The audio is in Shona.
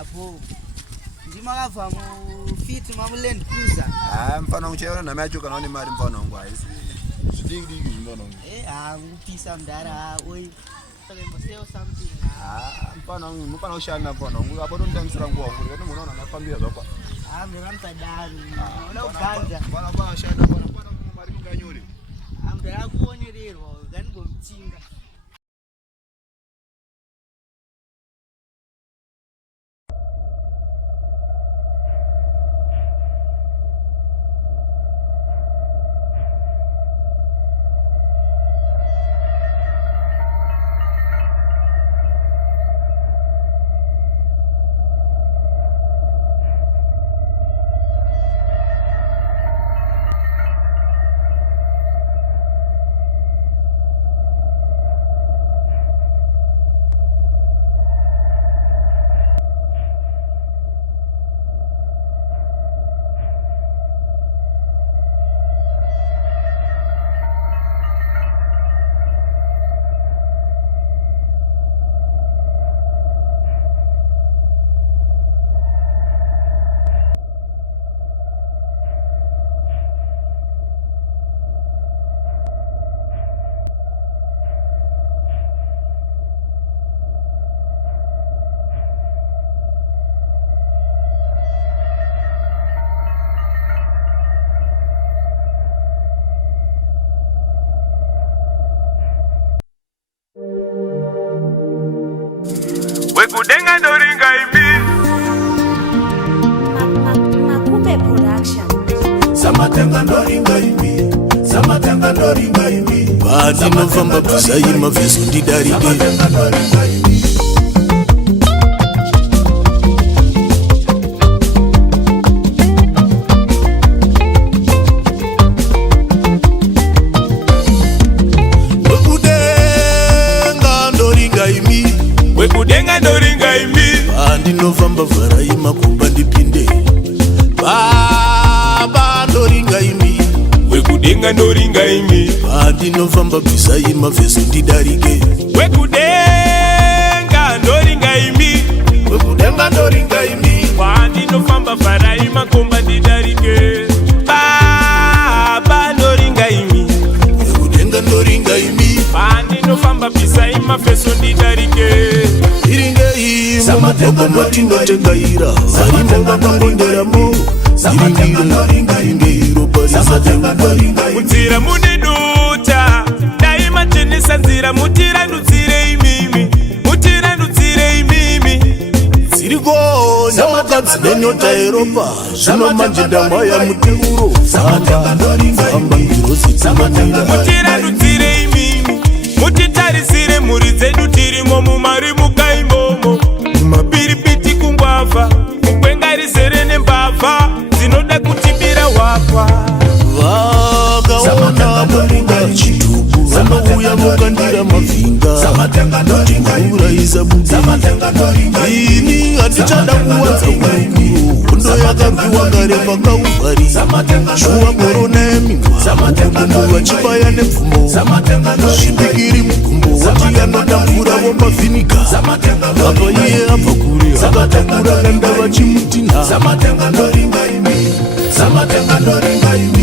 hapo. Ndima kava mu fit mamu Land Cruiser. Mfana unchera na macho kana ni mari mfana wangu aisi. Digi mfana wangu. Upisa mdara oi. Sell something. Mfana ushana mfana wangu. Hapo ndo ndamsira nguo wangu. Kana munaona nafambia zapa. Mranta dani. Una uganda. Bana shana bana mari nganyori. Amdara kuonererwa gani bomchinga. Wekudenga ndoringa imi Makupe Production. Samatenga ndoringa imi. Samatenga ndoringa imi. Badi novamba kusayi mavezo ndidarike. Samatenga ndoringa imi. Wekudenga ndoringa imi. Badi novamba varayi makumba ndipinde. Baba ndoringa imi. Wekudenga ndoringa imi. Badi novamba kusayi mavezo ndidarike. Wekudenga ndoringa imi. Wekudenga ndoringa imi. Badi novamba varayi makumba ndidarike. Baba ndoringa imi. Wekudenga ndoringa imi. Badi novamba kusayi mavezo ndidarike. Iringe ima mati notengaira. Varimo vakangonderamo. Iringe iropa risatenga. Mudzira mune duta. Daima tenesa nzira. Mutira ndudzire imimi. Mutira ndudzire imimi. Ziriko nyamukadzi nenyota yeropa. Zvino manje ndamwaya muteuro. Famba ngirozi timanira. Mutira ndudzire imimi. Mutitarisire mhuri dzedu tirimo mumari mukaimomo. Mapiripiti kungwavha. Mugwenga rizere nembavha. Dzinoda kutibira wapa. Vakaona muringa chitubu. Vanouya mukandira mavhinga. Uraisa budi. Ini hatichada kuwanza ukuru. Hundo yakambiwa kare pakaubvari. Shuwa korona yemingwa. Mugumbo vachibaya nepfumo. Zvipikiri mugumbo wati anodambura vomavhinika. Apa iye abva kure akatambura kanda vachimutina. Samatenga ndoringa imi. Samatenga ndoringa imi.